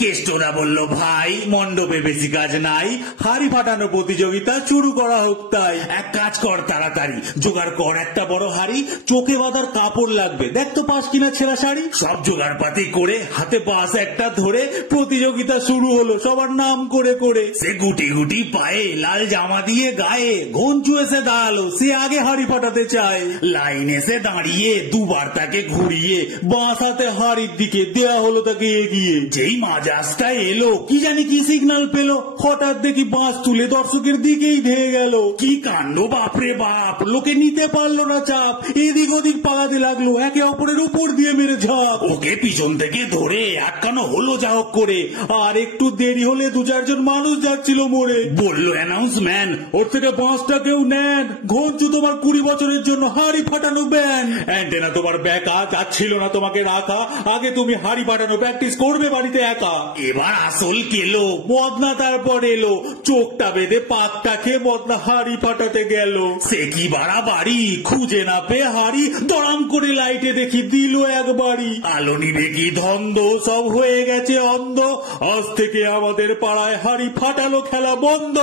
কেষ্টরা বলল, ভাই মণ্ডপে বেশি কাজ নাই, হাড়ি ফাটানো প্রতিযোগিতা শুরু করা হোক। তাই এক কাজ কর, তাড়াতাড়ি জোগাড় কর একটা বড় হাড়ি, চোখে বাঁধার কাপড় লাগবে, দেখ তো পাস কিনা ছেঁড়া শাড়ি। সব জোগাড় পাতি করে হাতে বাঁশ একটা ধরে প্রতিযোগিতা শুরু হলো সবার নাম করে করে। সে গুটি গুটি পায়ে, লাল জামা দিয়ে গায়ে, ঘঞ্চু এসে দাঁড়ালো, সে আগে হাড়ি ফাটাতে চায়। লাইন এসে দাঁড়িয়ে দুবার তাকে ঘুরিয়ে বাঁশ হাতে হাড়ির দিকে দেয়া হলো তাকে এগিয়ে। যেই মাজাজটা এলো, কি জানি কি সিগন্যাল পেলো, হঠাৎ দেখি বাঁশ তুলে দর্শকের দিকেই ধেয়ে গেল। কি কাণ্ড, বাপরে বাপ! লোকে নিতে পারলো না চাপ, এদিক ওদিক পালাতে লাগলো, একে অপরের উপর দিয়ে মেরে ঝাঁপ। ওকে পিছন থেকে ধরে আটকানো হলো যা হোক করে, আর একটু দেরি হলে 2-4 মানুষ যাচ্ছিল মরে। বললো অ্যানাউন্সম্যান, ওর থেকে বাঁশটা কেউ নেন, ঘঞ্চু তোমার 20 বছরের জন্য হাড়ি ফাটানো ব্যান। অ্যান্টেনা তোমার বেকা, যাচ্ছিল না তোমাকে রাখা, আগে তুমি হাড়ি ফাটানো প্র্যাকটিস করবে বাড়িতে একা। এবার আসল কেলো, বদনা তারপর এলো, চোখটা বেঁধে পাকটা খেয়ে বদনা হাড়ি ফাটাতে গেল। সে কি বাড়াবাড়ি, খুঁজে না পেয়ে হাড়ি দড়াম করে লাইটে দেখি দিল একবারই। আলো নিবে কি ধন্দ, সব হয়ে গেছে অন্ধ, আজ থেকে আমাদের পাড়ায় হাড়ি ফাটালো খেলা বন্ধ।